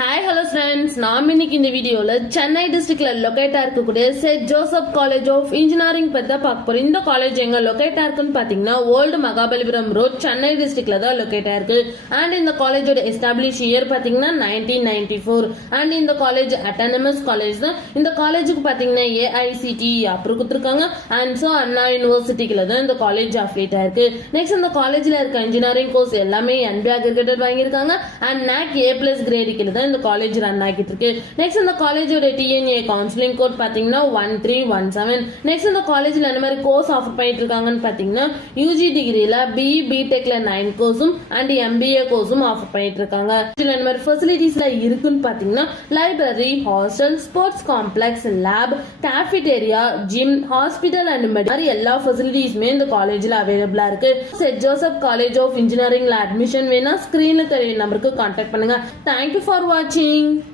Hi hello friends, நாம் இன்னைக்கு இந்த வீடியோல சென்னை டிஸ்ட்ரிக்ட்ல லொகேட்டா இருக்கக்கூடிய Saint Joseph college of engineering பத்தி பார்க்க போறோம். இந்த காலேஜ் எங்க லொகேட்டா இருக்குன்னு பாத்தீங்கன்னா ஓல்டு மகாபலிபுரம் ரோட் சென்னை டிஸ்ட்ரிக்ட்ல தான் லொகேட்டா இருக்கு. அண்ட் இந்த காலேஜோட எஸ்டாப்ளிஷ் இயர் பாத்தீங்கன்னா 1994. அண்ட் இந்த காலேஜ் அட்டானமஸ் காலேஜ் தான். இந்த காலேஜுக்கு பாத்தீங்கன்னா AICTE அப்ரூவ் கொடுத்திருக்காங்க. அண்ட் சோ அண்ணா யூனிவர்சிட்டிக்குள்ள தான் இந்த காலேஜ் அஃபிலியேட் ஆயிருக்கு. நெக்ஸ்ட் இந்த காலேஜ்ல இருக்க இன்ஜினியரிங் கோர்ஸ் எல்லாமே NBA அக்ரிகேட்டட் வாங்கியிருக்காங்க. அண்ட் NAC A+ கிரேடுக்கு இந்த காலேஜ் ரன் ஆகிட்டு இருக்கு. நெக்ஸ்ட் இந்த காலேஜோட TNA கவுன்சிலிங் கோட் பாத்தீங்கன்னா 1317. நெக்ஸ்ட் இந்த காலேஜ்ல என்ன மாதிரி கோர்ஸ் ஆஃபர் பண்ணிட்டு இருக்காங்கன்னு பாத்தீங்கன்னா UG டிகிரில BE BTechல 9 கோர்ஸும் அண்ட் MBA கோர்ஸும் ஆஃபர் பண்ணிட்டு இருக்காங்க. இதுல என்ன மாதிரி ஃபெசிலிட்டிஸ்ல இருக்குன்னு பாத்தீங்கன்னா library, hostel, sports complex, lab, cafeteria, gym, hospital and மாதிரி எல்லா ஃபெசிலிட்டிஸுமே இந்த காலேஜ்ல அவைலபிளா இருக்கு. செட் ஜோசப் காலேஜ் ஆஃப் இன்ஜினியரிங்ல அட்மிஷன் வேணா ஸ்கிரீன்ல தெரிய நம்பருக்கு கான்டாக்ட் பண்ணுங்க. Thank you for watching.